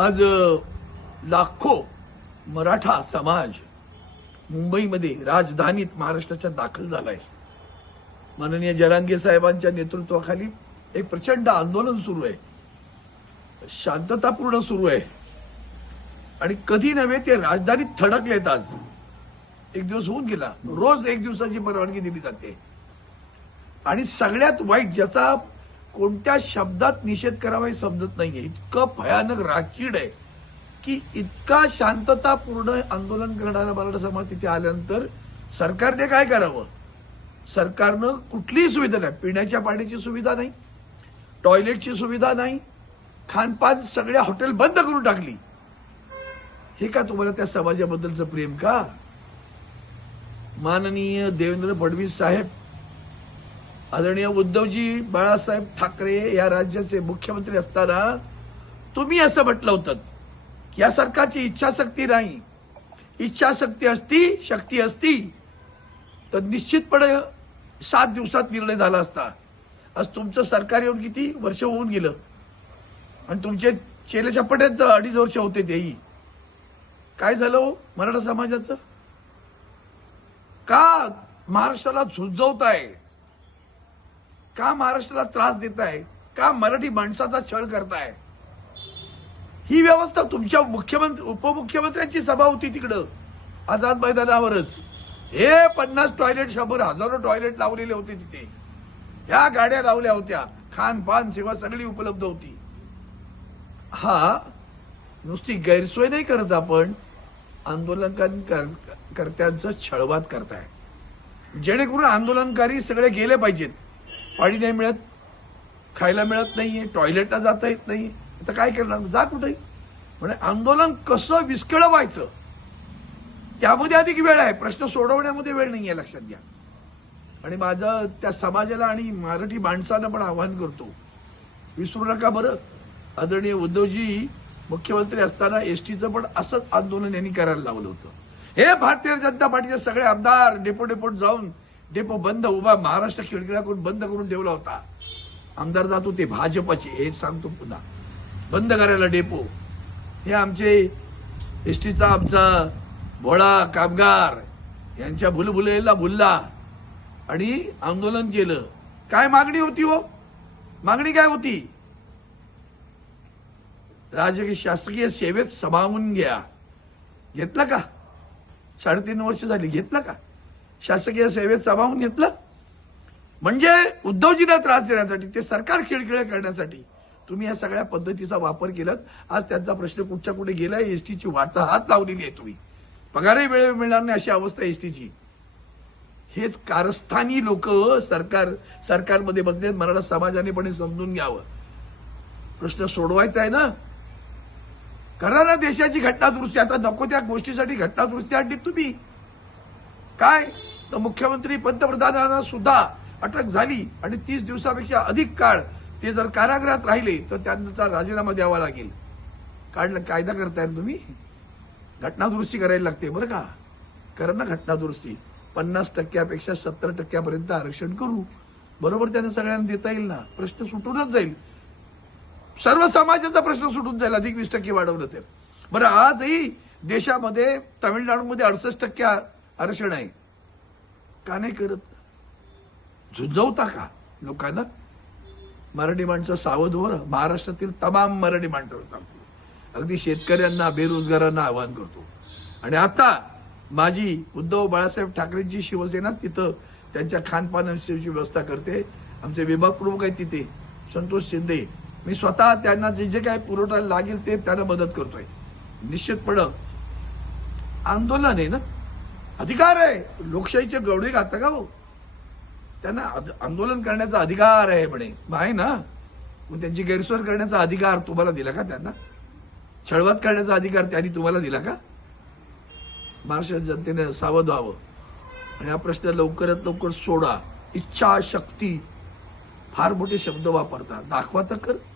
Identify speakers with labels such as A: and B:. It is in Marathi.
A: आज लाखो मराठा समाज मुंबईमध्ये राजधानीत महाराष्ट्राच्या दाखल झालाय माननीय जरांगे साहेबांच्या नेतृत्वाखाली एक प्रचंड आंदोलन सुरू आहे शांततापूर्ण सुरू आहे आणि कधी नव्हे ते राजधानीत थडकलेत आज एक दिवस होऊन गेला रोज एक दिवसाची परवानगी दिली जाते आणि सगळ्यात वाईट ज्याचा कोणत्या शब्दात निषेध करावा हे समजत नाहीये इतकं भयानक राखीड आहे की इतका शांततापूर्ण आंदोलन करणारा मराठा समाज तिथे आल्यानंतर सरकारने काय करावं सरकारनं कुठलीही सुविधा नाही पिण्याच्या पाण्याची सुविधा नाही टॉयलेटची सुविधा नाही खानपान सगळ्या हॉटेल बंद करून टाकली हे का तुम्हाला त्या समाजाबद्दलचं प्रेम का माननीय देवेंद्र फडणवीस साहेब आदरणीय उद्धवजी बाळासाहेब ठाकरे या राज्याचे मुख्यमंत्री असताना तुम्ही असं म्हटलं होतं की या सरकारची इच्छाशक्ती नाही इच्छाशक्ती असती शक्ती असती तर निश्चितपणे सात दिवसात निर्णय झाला असता आज तुमचं सरकार येऊन किती वर्ष होऊन गेलं आणि तुमचे चेले चपट्यांचं अडीच वर्ष होते तेही काय झालं हो, मराठा समाजाचं का महाराष्ट्राला झुझवताय आहे का महाराष्ट्राला त्रास देताय का मराठी माणसाचा छळ करताय ही व्यवस्था तुमच्या मुख्यमंत्री उपमुख्यमंत्र्यांची सभा होती तिकडं आझाद मैदानावरच हे पन्नास टॉयलेट शंभर हजारो टॉयलेट लावलेले होते तिथे ह्या गाड्या लावल्या होत्या खानपान सेवा सगळी उपलब्ध होती हा नुसती गैरसोय नाही करत आपण करत्यांचं छळवाद करताय जेणेकरून आंदोलनकारी सगळे गेले पाहिजेत पाणी नाही मिळत खायला मिळत नाहीये टॉयलेटला जाता येत नाही आता काय करणार जा कुठे म्हणजे आंदोलन कसं विस्कळवायचं त्यामध्ये अधिक वेळ आहे प्रश्न सोडवण्यामध्ये वेळ नाही आहे लक्षात घ्या आणि माझं त्या समाजाला आणि मराठी माणसानं पण आव्हान करतो विसरू नका बरं आदरणीय उद्धवजी मुख्यमंत्री असताना एसटीचं पण असंच आंदोलन यांनी करायला लावलं होतं हे भारतीय जनता पार्टीचे सगळे आमदार डेपो डेपोट जाऊन डेपो बंद उभा महाराष्ट्र खेळखेळाकडून बंद करून ठेवला होता आमदार जात ते भाजपचे हे सांगतो पुन्हा बंद करायला डेपो हे आमचे एस टीचा आमचा भोळा कामगार यांच्या भुलभुलेला भुलला आणि आंदोलन केलं काय मागणी होती हो मागणी काय होती राजकीय शासकीय सेवेत समावून घ्या घेतलं का साडेतीन वर्ष झाली घेतलं का शासकीय सेवेत सामावून घेतलं म्हणजे उद्धवजींना त्रास देण्यासाठी ते सरकार खिळखिळ करण्यासाठी तुम्ही या सगळ्या पद्धतीचा वापर केलात आज त्यांचा प्रश्न कुठच्या कुठे गेला एसटीची वार्ता हात लावलेली आहे तुम्ही पगारही वेळेवर मिळणार नाही अशी अवस्था एसटीची हेच कारस्थानी लोक सरकार सरकारमध्ये बदलेत मराठा समाजाने पण समजून घ्यावं प्रश्न सोडवायचा आहे ना करा ना देशाची घटनादृष्टी आता नको त्या गोष्टीसाठी घटनादुरुस्ती आणली तुम्ही काय तर मुख्यमंत्री पंतप्रधानांना सुद्धा अटक झाली आणि तीस दिवसापेक्षा अधिक काळ ते जर कारागृहात राहिले तर त्यांचा राजीनामा द्यावा लागेल काढलं कायदा करताय तुम्ही घटनादुरुस्ती करायला लागते बरं का करा ना घटनादुरुस्ती पन्नास टक्क्यापेक्षा सत्तर टक्क्यापर्यंत आरक्षण करू बरोबर त्यांना सगळ्यांना देता येईल ना प्रश्न सुटूनच जाईल सर्व समाजाचा प्रश्न सुटून जाईल अधिक वीस टक्के वाढवलं तर बरं आजही देशामध्ये तामिळनाडूमध्ये अडसष्ट टक्के आरक्षण आहे का नाही करत झुंजवता का लोकांना मराठी माणसं सावध वर महाराष्ट्रातील तमाम मराठी माणसावर सांगतो अगदी शेतकऱ्यांना बेरोजगारांना आवाहन करतो आणि आता माझी उद्धव बाळासाहेब ठाकरेंची शिवसेना तिथं त्यांच्या खानपानाची व्यवस्था करते आमचे विभाग प्रमुख आहेत तिथे संतोष शिंदे मी स्वतः त्यांना जे जे काय पुरवठा लागेल ते त्यांना मदत करतोय निश्चितपणे आंदोलन आहे ना अधिकार आहे लोकशाहीचे गवडे घाता का हो त्यांना आंदोलन करण्याचा अधिकार आहे म्हणे आहे ना मग त्यांची गैरसोय करण्याचा अधिकार तुम्हाला दिला का त्यांना छळवत करण्याचा अधिकार त्यांनी तुम्हाला दिला का महाराष्ट्र जनतेने सावध व्हावं आणि हा प्रश्न लवकरात लवकर सोडा इच्छा शक्ती फार मोठे शब्द वापरता दाखवा तर कर